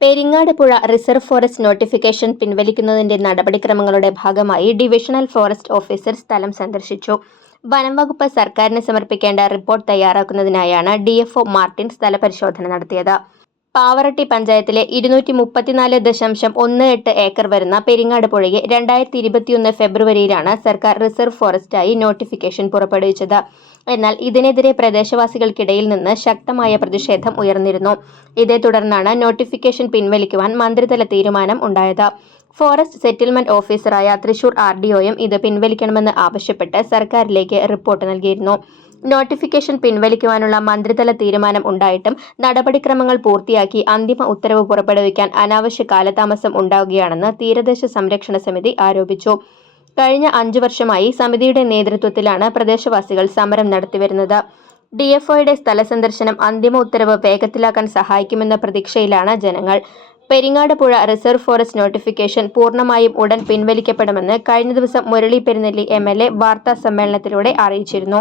പെരിങ്ങാട് പുഴ reserve forest notification പിൻവലിക്കുന്നതിന്റെ നടപടിക്രമങ്ങളുടെ ഭാഗമായി ഡിവിഷണൽ ഫോറസ്റ്റ് ഓഫീസർ സ്ഥലം സന്ദർശിച്ചു. വനം വകുപ്പ് സർക്കാരിന് സമർപ്പിക്കേണ്ട റിപ്പോർട്ട് തയ്യാറാക്കുന്നതിനായാണ് ഡി മാർട്ടിൻ സ്ഥലപരിശോധന നടത്തിയത്. പാവറട്ടി പഞ്ചായത്തിലെ ഇരുന്നൂറ്റി മുപ്പത്തിനാല് ദശാംശം ഒന്ന് എട്ട് ഏക്കർ വരുന്ന പെരിങ്ങാട് പുഴയെ രണ്ടായിരത്തി ഇരുപത്തിയൊന്ന് ഫെബ്രുവരിയിലാണ് സർക്കാർ റിസർവ് ഫോറസ്റ്റായി നോട്ടിഫിക്കേഷൻ പുറപ്പെടുവിച്ചത്. എന്നാൽ ഇതിനെതിരെ പ്രദേശവാസികൾക്കിടയിൽ നിന്ന് ശക്തമായ പ്രതിഷേധം ഉയർന്നിരുന്നു. ഇതേ തുടർന്നാണ് നോട്ടിഫിക്കേഷൻ പിൻവലിക്കുവാൻ മന്ത്രിതല തീരുമാനം ഉണ്ടായത്. ഫോറസ്റ്റ് സെറ്റിൽമെന്റ് ഓഫീസറായ തൃശൂർ ആർ ഇത് പിൻവലിക്കണമെന്ന് ആവശ്യപ്പെട്ട് സർക്കാരിലേക്ക് റിപ്പോർട്ട് നൽകിയിരുന്നു. നോട്ടിഫിക്കേഷൻ പിൻവലിക്കുവാനുള്ള മന്ത്രിതല തീരുമാനം ഉണ്ടായിട്ടും നടപടിക്രമങ്ങൾ പൂർത്തിയാക്കി അന്തിമ ഉത്തരവ് പുറപ്പെടുവിക്കാൻ അനാവശ്യ കാലതാമസം ഉണ്ടാവുകയാണെന്ന് തീരദേശ സംരക്ഷണ സമിതി ആരോപിച്ചു. കഴിഞ്ഞ അഞ്ചു വർഷമായി സമിതിയുടെ നേതൃത്വത്തിലാണ് പ്രദേശവാസികൾ സമരം നടത്തിവരുന്നത്. ഡി എഫ് ഒയുടെ സ്ഥല സന്ദർശനം അന്തിമ ഉത്തരവ് വേഗത്തിലാക്കാൻ സഹായിക്കുമെന്ന പ്രതീക്ഷയിലാണ് ജനങ്ങൾ. പെരിങ്ങാട് പുഴ റിസർവ് ഫോറസ്റ്റ് നോട്ടിഫിക്കേഷൻ പൂർണമായും ഉടൻ പിൻവലിക്കപ്പെടുമെന്ന് കഴിഞ്ഞ ദിവസം Murali Perunnelli M L A വാർത്താ സമ്മേളനത്തിലൂടെ അറിയിച്ചിരുന്നു.